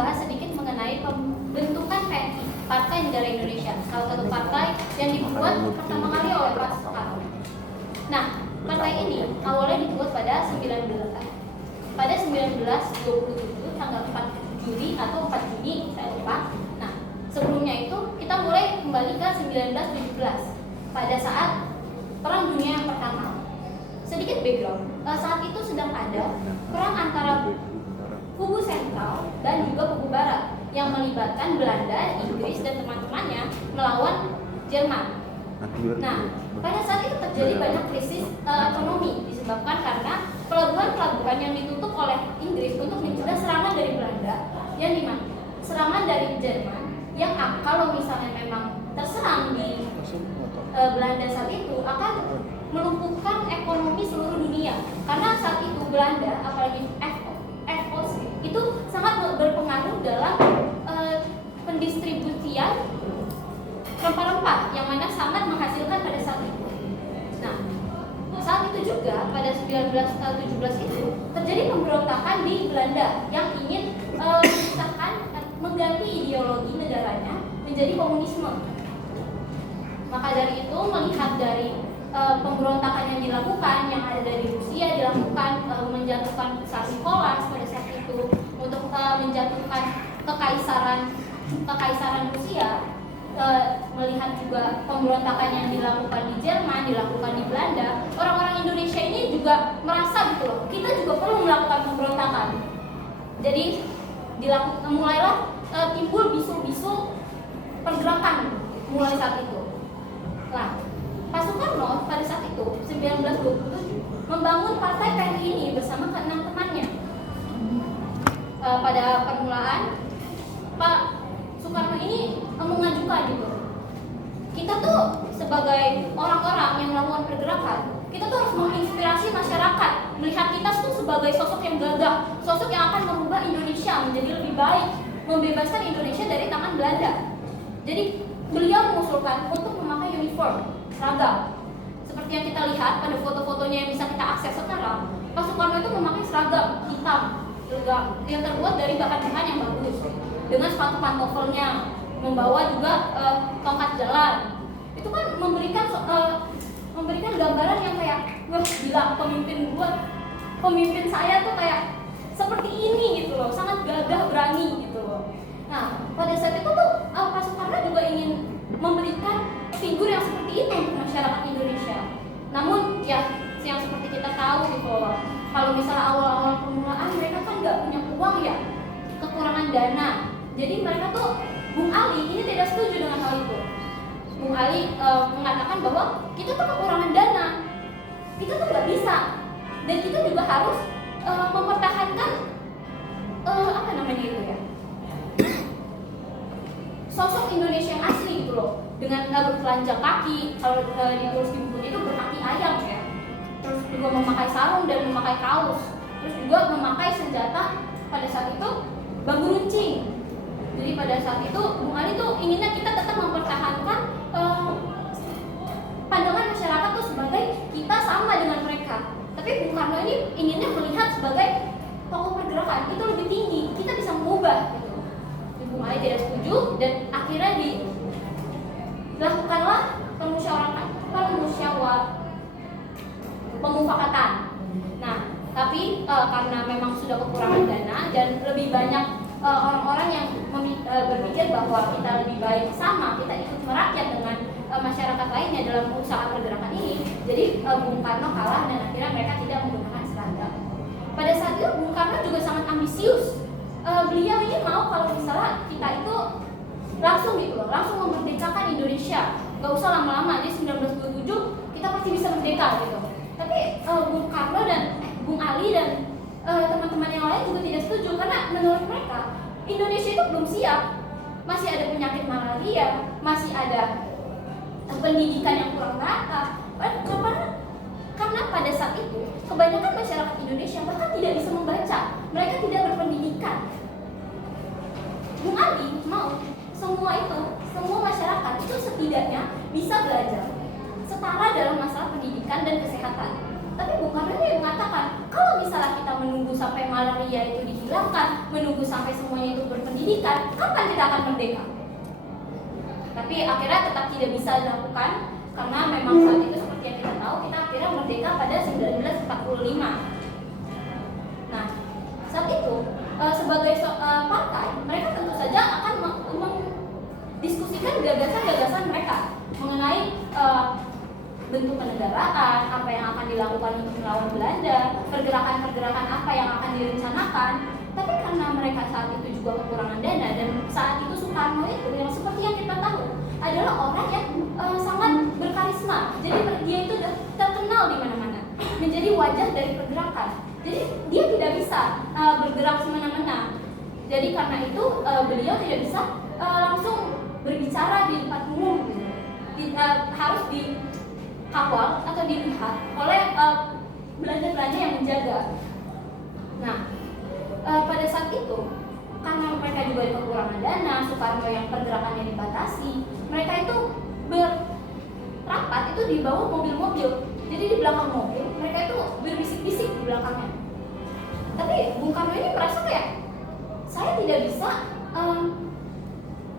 membahas sedikit mengenai pembentukan PNI, Partai Negara Indonesia, salah satu partai yang dibuat pertama kali oleh Pak Soekarno. Nah, partai ini awalnya dibuat pada 1927 tanggal 4 Juli atau 4 Juni, saya lupa. Nah, sebelumnya itu kita mulai kembali ke 1917 pada saat Perang Dunia yang pertama. Sedikit background, saat itu sedang ada perang antara kubu sentral dan juga kubu barat yang melibatkan Belanda, Inggris dan teman-temannya melawan Jerman. Nah, pada saat itu terjadi banyak krisis ekonomi disebabkan karena pelabuhan-pelabuhan yang ditutup oleh Inggris untuk mencegah serangan dari Belanda, yang dimana serangan dari Jerman yang kalau misalnya memang terserang di Belanda saat itu akan melumpuhkan ekonomi seluruh dunia, karena saat itu Belanda, apalagi VOC itu sangat berpengaruh dalam pendistribusian rempah-rempah yang mana sangat menghasilkan pada saat itu. Nah, saat itu juga pada 1917 itu terjadi pemberontakan di Belanda yang ingin mengganti ideologi negaranya menjadi komunisme. Maka dari itu, melihat dari pemberontakan yang dilakukan, yang ada dari Rusia dilakukan, menjatuhkan Tsar Nicholas pada saat itu untuk menjatuhkan kekaisaran Rusia, melihat juga pemberontakan yang dilakukan di Jerman, dilakukan di Belanda, orang-orang Indonesia ini juga merasa gitu loh, kita juga perlu melakukan pemberontakan. Jadi mulailah timbul bisu-bisu pergerakan mulai saat itu. Nah, Pak Soekarno pada saat itu 1927 membangun partai PNI ini bersama ke-6 temannya. Pada permulaan Pak Soekarno ini mengajukan gitu, kita tuh sebagai orang-orang yang melakukan pergerakan, kita tuh harus menginspirasi masyarakat, melihat kita tuh sebagai sosok yang gagah, sosok yang akan merubah Indonesia menjadi lebih baik, membebaskan Indonesia dari tangan Belanda. Jadi beliau mengusulkan untuk memakai uniform, seragam. Seperti yang kita lihat pada foto-fotonya yang bisa kita akses sekarang, Pak Soekarno itu memakai seragam hitam, yang terbuat dari bahan-bahan yang bagus, dengan sepatu pantoffelnya, membawa juga tongkat jalan. Itu kan memberikan gambaran yang kayak, wah gila, pemimpin saya tuh kayak seperti ini gitu loh, sangat gagah berani gitu loh. Nah, pada saat itu tuh Pak Soekarno juga ingin memberikan figur yang seperti itu untuk masyarakat Indonesia. Namun ya, yang seperti kita tahu gitu loh, kalau misalnya awal-awal permulaan mereka kan nggak punya uang ya, kekurangan dana. Jadi mereka tuh, Bung Ali ini tidak setuju dengan hal itu. Bung Ali mengatakan bahwa kita tuh kekurangan dana, kita tuh nggak bisa, dan kita juga harus mempertahankan apa namanya itu ya, sosok Indonesia yang asli gitu loh, dengan bertelanjang kaki, kalau ditulis di bukunya itu berkaki ayam ya, terus juga memakai sarung dan memakai kaos, terus juga memakai senjata pada saat itu bambu runcing. Jadi pada saat itu Bung Ali tuh inginnya kita tetap mempertahankan pandangan masyarakat tuh sebagai kita sama dengan mereka, tapi Bung Karno ini inginnya melihat sebagai tokoh pergerakan itu lebih tinggi, kita bisa mengubah gitu. Bung Ali tidak setuju dan akhirnya dilakukanlah pemufakatan. Nah, tapi karena memang sudah kekurangan dana dan lebih banyak orang-orang yang berpikir bahwa kita lebih baik sama, kita ikut merakyat dengan masyarakat lainnya dalam usaha pergerakan ini. Jadi Bung Karno kalah dan akhirnya mereka tidak menggunakan seragam. Pada saat itu Bung Karno juga sangat ambisius. Beliau ini mau kalau misalnya kita itu langsung gitu loh, langsung memerdekakan Indonesia, nggak usah lama-lama. Jadi 1927 kita pasti bisa merdeka gitu. Tapi Bung Karno dan Bung Ali dan teman-teman yang lain juga tidak setuju, karena menurut mereka Indonesia itu belum siap, masih ada penyakit malaria, masih ada pendidikan yang kurang rata. Karena pada saat itu kebanyakan masyarakat Indonesia bahkan tidak bisa membaca, mereka tidak berpendidikan. Bung Ali mau semua masyarakat itu setidaknya bisa belajar setara dalam masalah pendidikan dan kesehatan. Tapi Bung Karno yang mengatakan kalau misalnya kita menunggu sampai malaria itu dihilangkan, menunggu sampai semuanya itu berpendidikan, kapan kita akan merdeka? Tapi akhirnya tetap tidak bisa dilakukan karena memang saat itu seperti yang kita tahu, kita akhirnya merdeka pada 1945. Nah, saat itu sebagai partai, mereka tentu saja akan mendiskusikan gagasan-gagasan mereka mengenai bentuk kenegaraan, apa yang akan dilakukan untuk melawan Belanda, pergerakan-pergerakan apa yang akan direncanakan. Tapi karena mereka saat itu juga kekurangan dana, dan saat itu Soekarno itu yang seperti yang kita tahu adalah orang yang sangat berkarisma. Jadi dia itu terkenal di mana-mana, menjadi wajah dari pergerakan. Jadi dia tidak bisa bergerak semena-mena. Jadi karena itu beliau tidak bisa langsung berbicara di depan umum, harus dikawal atau dilihat oleh Belanda-Belanda yang menjaga. Nah, pada saat itu karena mereka juga kekurangan dana, Soekarno yang pergerakannya dibatasi, mereka itu berapat itu di bawah mobil-mobil. Jadi di belakang mobil mereka itu berbisik-bisik di belakangnya. Tapi Bung Karno ini merasa kayak saya tidak bisa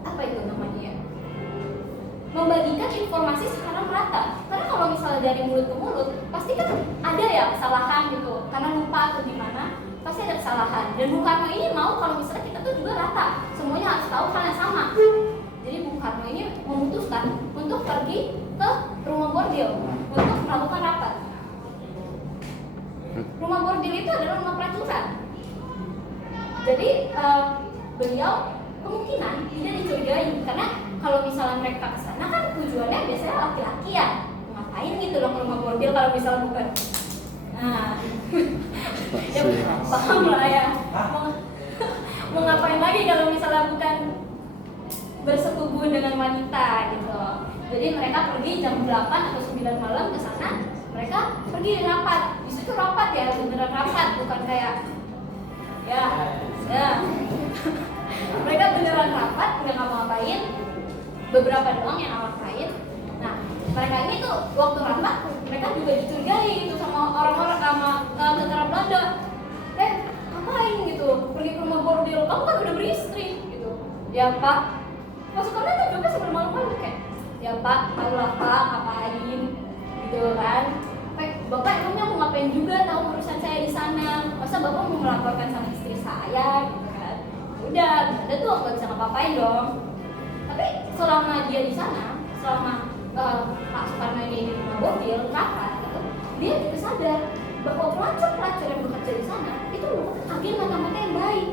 apa itu namanya ya, membagikan informasi secara merata. Karena kalau misalnya dari mulut ke mulut pasti kan ada ya kesalahan gitu, karena lupa atau gimana, pasti ada kesalahan. Dan Bung Karno ini mau kalau misalnya kita tuh juga rata, semuanya harus tahu hal yang sama. Jadi Bung Karno ini memutuskan untuk pergi ke rumah bordil untuk melakukan rapat. Rumah bordil itu adalah rumah pelacuran. Jadi beliau kemungkinan tidak dicurigai, karena kalau misalnya mereka kesana kan tujuannya biasanya laki-laki ya, ngapain gitu loh ke rumah bordil kalau misalnya bukan. Nah, ya paham lah ya. Mau ngapain lagi kalau misalnya bukan bersetubuh dengan wanita gitu. Jadi mereka pergi jam 8 atau 9 malam ke sana. Mereka pergi rapat. Di situ rapat ya, beneran rapat, bukan kayak ya. Mereka beneran rapat, nggak ngapa-ngapain. Beberapa doang yang ngapain. Nah, mereka ini tuh waktu rapat, mereka juga dicurigai gitu sama orang-orang, sama tentara Belanda. Ngapain gitu? Pergi ke rumah bordil, kamu kan udah beristri gitu. Ya Pak, Soekarno tuh juga sebelum malu-malu kayak, ya Pak, tahu lah Pak, ngapain gitu kan. Bapak emangnya mau ngapain juga tahu urusan saya di sana? Masa Bapak mau melaporkan sama istri saya gitu kan? Udah, ada tuh nggak bisa ngapain dong. Tapi selama dia di sana, selama Pak Soekarno ini di rumah bordil, rapat gitu, dia juga sadar bahwa pelacur-pelacur yang bekerja di sana itu merupakan agen mata-mata yang baik.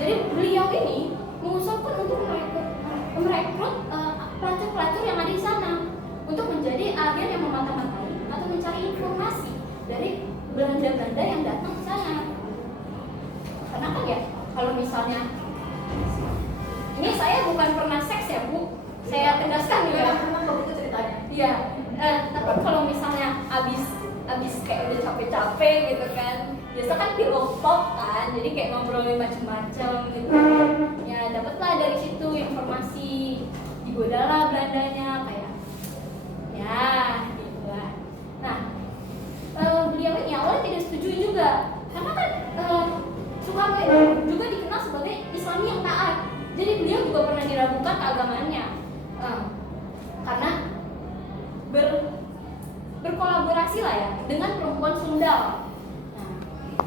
Jadi beliau ini mengusulkan untuk merekrut pelacur-pelacur yang ada di sana untuk menjadi agen yang memata-matai atau mencari informasi dari Belanda-Belanda yang datang ke sana. Karena kan ya, kalau misalnya ini saya bukan pernah seks ya Bu, saya tegaskan ya. Memang begitu ceritanya. Iya, tapi kalau misalnya abis kayak udah capek-capek gitu kan, biasa kan pop kan, jadi kayak ngobrolin macam-macam gitu. Ya dapatlah dari situ informasi, digodalah Belandanya kayak, ya gitu lah. Nah, beliau ini awalnya tidak setuju juga, karena kan Soekarno itu juga dikenal sebagai Islami yang taat. Jadi beliau juga pernah diragukan keagamaannya, karena berkolaborasi lah ya dengan perempuan Sundal.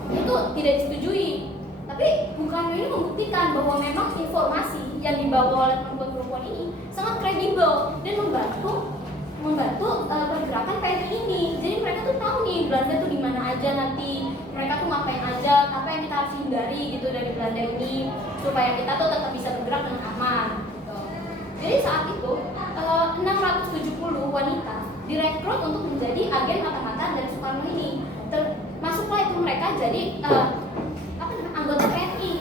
Nah, itu tidak disetujui. Tapi Bung Karno ini membuktikan bahwa memang informasi yang dibawa oleh perempuan-perempuan ini sangat kredibel dan membantu pergerakan PNI ini. Jadi mereka tuh tahu nih Belanda tuh di mana aja nanti, mereka tuh ngapain aja, apa yang kita harus hindari gitu dari Belanda ini supaya kita tuh tetap bisa bergerak dengan aman. Gitu. Jadi saat itu 670 wanita direkrut untuk menjadi agen mata-mata dari Soekarno ini. Masuklah itu mereka jadi anggota PNI.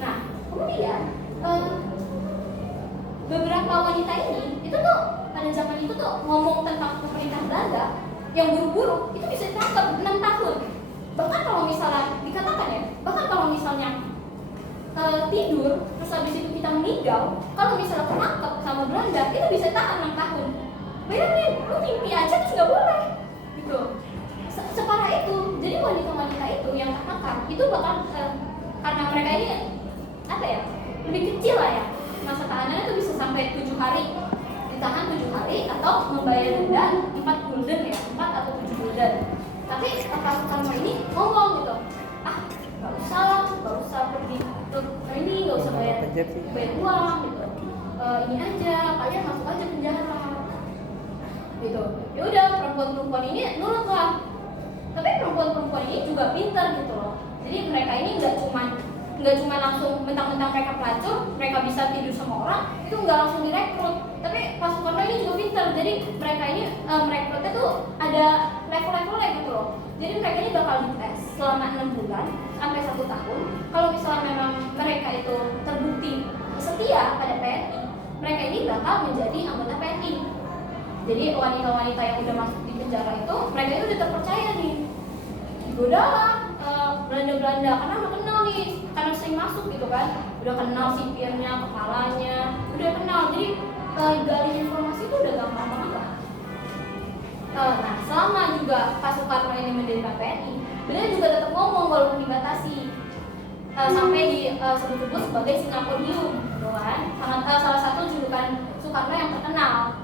Nah, kemudian beberapa wanita ini itu tuh pada zaman itu tuh ngomong tentang pemerintah Belanda yang buru-buru itu bisa ditangkap 6 tahun. Bahkan kalau misalnya dikatakan ya, bahkan kalau misalnya tidur terus habis itu kita meninggal, kalau misalnya ketangkap sama Belanda itu bisa tahan 6 tahun. Bayangin, lu mimpi aja terus nggak boleh gitu. Separah itu. Jadi wanita-wanita itu yang tertekan itu bahkan karena mereka ini apa ya, lebih kecil lah ya, masa tahanannya itu bisa sampai 7 hari, ditahan 7 hari atau membayar denda 4 gulden ya, 4 atau 7 gulden. Tapi Pak Soekarno ini ngomong gitu, nggak usah pergi ke ini, nggak usah bayar uang gitu, ini aja kalian masuk aja penjara gitu. Ya udah, perempuan-perempuan ini nurut lah. Tapi perempuan-perempuan ini juga pintar gitu loh. Jadi mereka ini nggak cuma langsung mentang-mentang mereka pelacur, mereka bisa tidur sama orang, itu nggak langsung direkrut. Tapi Pak Soekarno ini juga pintar. Jadi mereka ini merekrutnya tuh ada level-levelnya gitu loh. Jadi mereka ini bakal dites selama 6 bulan sampai 1 tahun. Kalau misalnya memang mereka itu terbukti setia pada PNI, mereka ini bakal menjadi anggota PNI. Jadi wanita-wanita yang udah masuk di penjara itu, mereka itu udah terpercaya nih. Digoda lah Belanda-Belanda, karena udah kenal nih, karena sering masuk gitu kan, udah kenal sipirnya, kepalanya, udah kenal. Jadi gali informasi itu udah gampang banget lah. Nah, selama juga Pak Soekarno ini mendirikan PNI, beliau juga tetap ngomong walaupun dibatasi, sampai disebut-sebut sebagai Singapodium, gitu kan. Salah satu julukan Soekarno yang terkenal.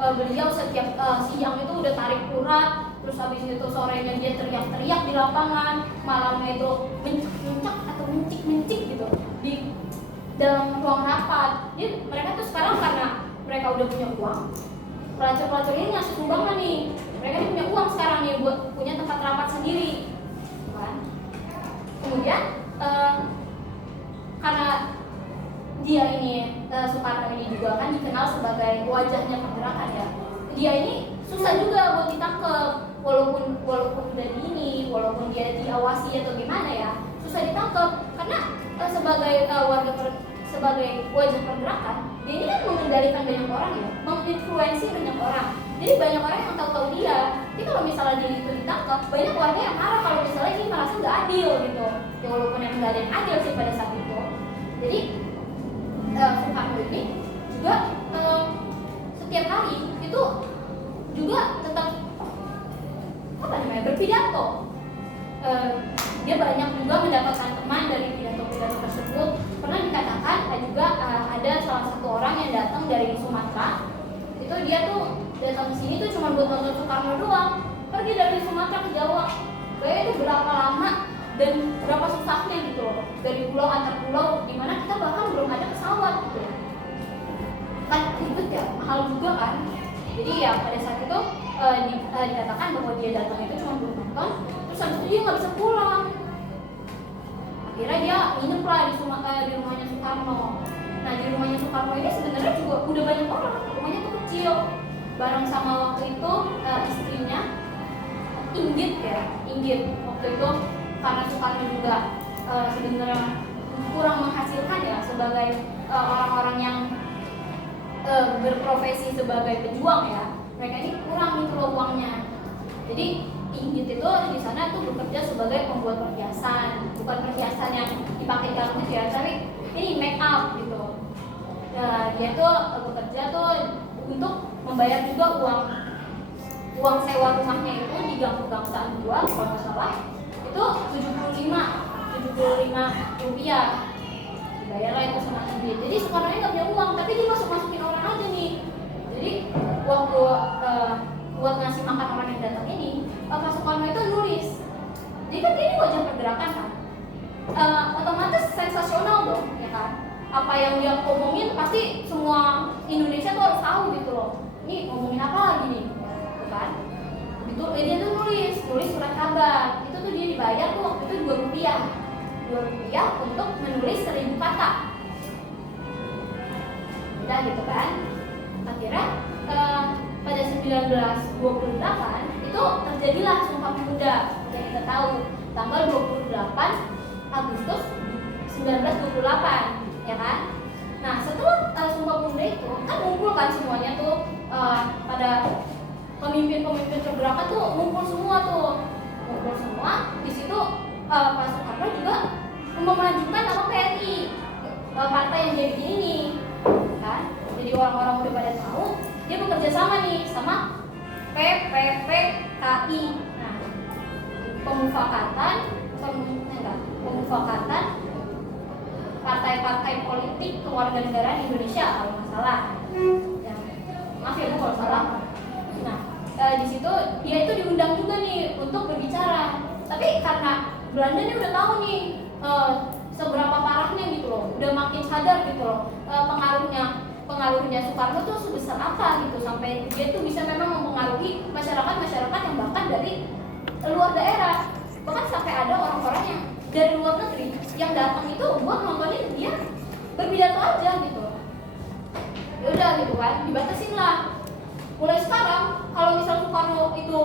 Beliau setiap siang itu udah tarik urat, terus habis itu sorenya dia teriak-teriak di lapangan, malamnya itu mencak atau mencik gitu di dalam ruang rapat. Jadi mereka tuh sekarang karena mereka udah punya uang, pelacur-pelacur ini ngasih sumbangan nih, mereka ini punya uang sekarang nih buat punya tempat rapat sendiri, kan? Kemudian karena dia ini Soekarno ini juga kan dikenal sebagai wajahnya pergerakan ya. Dia ini susah juga buat ditangkap, walaupun udah walaupun dia diawasi atau gimana ya, susah ditangkap karena sebagai sebagai wajah pergerakan, dia ini kan mengendalikan banyak orang ya, menginfluensi banyak orang. Jadi banyak orang yang tahu dia. Jadi kalau misalnya dia itu ditangkap, banyak warga yang marah kalau misalnya ini merasa nggak adil gitu. Ya walaupun yang nggak ada yang adil sih pada saat itu. Jadi Soekarno ini juga setiap hari itu juga tetap berpidato. Dia banyak juga mendapatkan teman dari pidato-pidato tersebut. Pernah dikatakan juga ada salah satu orang yang datang dari Sumatera. Itu dia tuh datang ke sini tuh cuma buat nonton Soekarno doang. Pergi dari Sumatera ke Jawa. Kayaknya itu berapa lama dan berapa susahnya gitu loh, dari pulau antar pulau, dimana kita bahkan belum ada pesawat gitu kan, ribet ya, mahal juga kan. Jadi ya pada saat itu dikatakan bahwa dia datang itu cuma belum nonton, terus habis itu dia nggak bisa pulang. Akhirnya dia nginep lah di rumahnya Soekarno. Nah di rumahnya Soekarno ini sebenarnya juga udah banyak orang, rumahnya tuh kecil, bareng sama waktu itu istrinya Inggit waktu itu. Karena Soekarno juga sebenarnya kurang menghasilkan ya sebagai orang-orang yang berprofesi sebagai pejuang ya, mereka ini kurang gitu loh uangnya. Jadi Inggit itu di sana tuh bekerja sebagai pembuat perhiasan, bukan perhiasan yang dipakai dalam itu ya, tapi ini make up gitu. Dia tuh bekerja tuh untuk membayar juga uang sewa rumahnya itu di Gang Kebangsaan 2 kalau nggak salah. Itu 75 rupiah dibayarlah itu sama Inggit. Jadi Soekarno ini nggak punya uang, tapi dia masukin orang aja nih. Jadi waktu buat ngasih makan orang yang datang ini, Pak Soekarno itu nulis. Jadi kan dia ini wajah pergerakan kan, otomatis sensasional dong ya kan. Apa yang dia ngomongin pasti semua Indonesia tuh harus tahu gitu loh. Ini ngomongin apa lagi nih, gitu kan? Itu dia tuh nulis surat kabar. Itu tuh dia dibayar tuh waktu itu 2 rupiah untuk menulis 1000 kata. Udah gitu kan. Akhirnya pada 1928 itu terjadilah Sumpah Pemuda yang kita tahu tanggal 28 Agustus 1928 ya kan. Nah setelah Sumpah Pemuda itu kan ngumpul kan semuanya tuh pada pemimpin-pemimpin pergerakan tuh ngumpul semua. Di situ Pak Soekarno juga memajukan nama PNI, partai yang jadi ini kan. Jadi orang-orang udah pada tahu dia bekerja sama nih sama PPPKI pemufakatan partai-partai politik kewarganegaraan Indonesia kalau nggak salah. Ya, maaf ya Bu kalau salah. Nah, di situ dia itu diundang juga nih untuk berbicara. Tapi karena Belanda ini udah tahu nih seberapa parahnya gitu loh, udah makin sadar gitu loh pengaruhnya Soekarno tuh sebesar apa gitu, sampai dia tuh bisa memang mempengaruhi masyarakat yang bahkan dari luar daerah, bahkan sampai ada orang-orang yang dari luar negeri yang datang itu buat nontonin dia berpidato aja gitu. Ya udah gitu kan, dibatasin lah. Mulai sekarang kalau misal Soekarno itu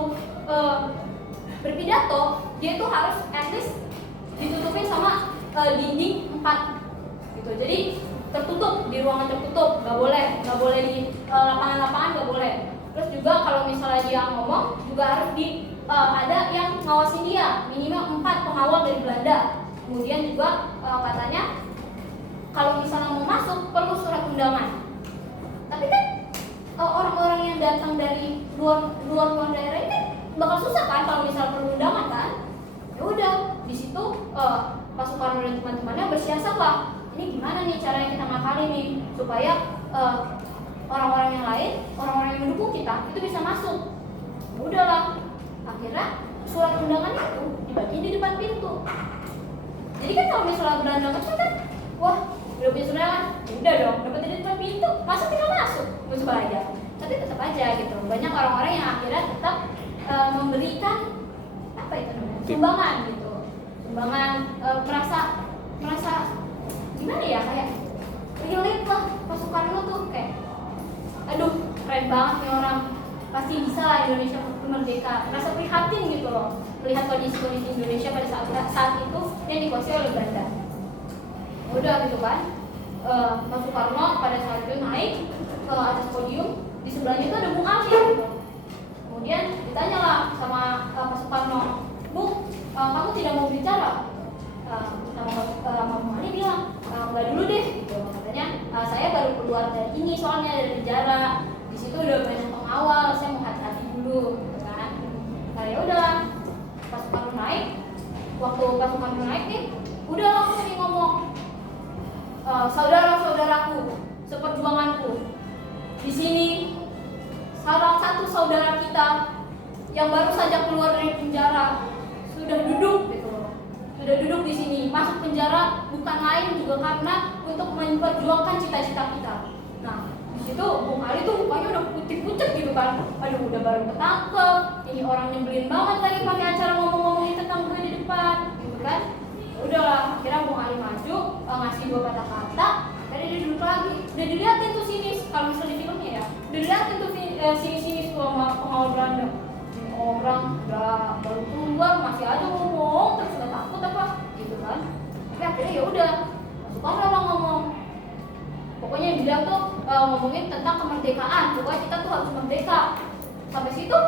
berpidato, dia itu harus at least ditutupin sama dinding 4 gitu. Jadi tertutup, di ruangan tertutup, nggak boleh di lapangan-lapangan, nggak boleh. Terus juga kalau misalnya dia ngomong juga harus ada yang ngawasin dia, minimal 4 pengawal dari Belanda. Kemudian juga katanya kalau misalnya mau masuk perlu surat undangan. Tapi kan orang-orang yang datang dari luar daerah ini bakal susah kan kalau misalnya perlu undangan kan. Ya udah, di situ Pak Soekarno dan teman-temannya bersiasat lah. Ini gimana nih caranya kita ngakalin nih supaya orang-orang yang lain, orang-orang yang mendukung kita itu bisa masuk. Ya udahlah, akhirnya surat undangan itu dibagi di depan pintu. Jadi kan kalau misalnya Belanda kecil kan, wah udah punya surat undangan, udah dong dapat di depan pintu, masuk tinggal masuk, mau coba aja. Tapi tetap aja gitu, banyak orang-orang yang akhirnya tetap memberikan apa itu namanya, sumbangan gitu, sumbangan, merasa gimana ya, kayak relate lah Pak Soekarno tuh, kayak aduh keren banget nih orang, pasti bisa lah Indonesia merdeka, rasa prihatin gitu loh melihat kondisi Indonesia pada saat itu yang dikuasai oleh Belanda. Udah gitu kan, Pak Soekarno pada saat itu naik ke atas podium, di sebelahnya itu ada Bung Ali gitu. Kemudian ditanya lah sama Pak Soekarno, "Bung, kamu tidak mau bicara?" Bung Ali bilang, "Enggak dulu deh," gitu. Katanya, "Saya baru keluar dari ini, soalnya dari penjara. Di situ udah banyak pengawal, saya mau hati-hati dulu," gitu kan. Nah ya udah, Pak Soekarno naik. Waktu Pak Soekarno naik nih, udah langsung nih ngomong, "Saudara-saudaraku, seperjuanganku, di sini salah satu saudara kita yang baru saja keluar dari penjara sudah duduk gitu loh. Sudah duduk di sini, masuk penjara bukan lain juga karena untuk memperjuangkan cita-cita kita." Nah, di situ Bung Ali tuh mukanya udah putih-putih gitu kan. Aduh, udah baru ketangkep. Ini orang nyebelin banget lagi pakai acara ngomong-ngomongin tentang gue di depan, gitu kan. Ya udahlah, akhirnya Bung Ali maju, ngasih 2 kata kata. Akhirnya dia duduk lagi. Udah dilihatin tuh sini, kalau misalnya di filmnya ya, udah dilihatin tuh sini tuh sama pengawal Belanda. Orang udah baru keluar masih aja ngomong, terus nggak takut apa gitu kan. Tapi akhirnya ya udah, Soekarno lah ngomong. Pokoknya bilang tuh ngomongin tentang kemerdekaan, pokoknya kita tuh harus merdeka. Sampai situ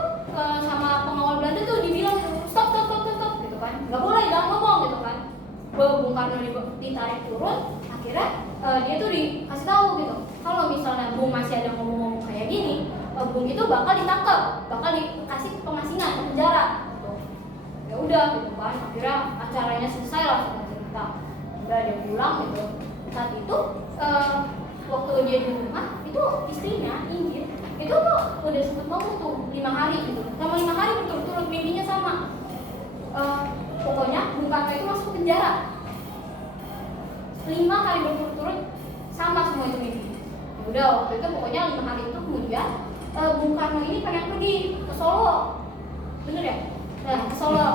sama pengawal Belanda tuh dibilang stop gitu kan, nggak boleh, jangan ngomong gitu kan. Bung Karno ditarik turun, akhirnya dia tuh dikasih tahu gitu, kalau misalnya Bung masih ada ngomong-ngomong kayak gini, Bung itu bakal ditangkap, bakal dikasih pengasingan ke penjara gitu. Ya udah gitu kan, akhirnya acaranya selesai lah cerita. Udah dia pulang gitu. Saat itu waktu dia di rumah itu istrinya Inggit itu tuh udah sempet ngomong tuh 5 hari gitu, sama 5 hari berturut-turut mimpinya sama. Pokoknya Bung Karno itu masuk penjara 5 hari berturut-turut, sama semua itu mimpi. Udah waktu itu pokoknya 5 hari itu kemudian Bung Karno ini pengen pergi ke Solo, bener ya? Nah, ke Solo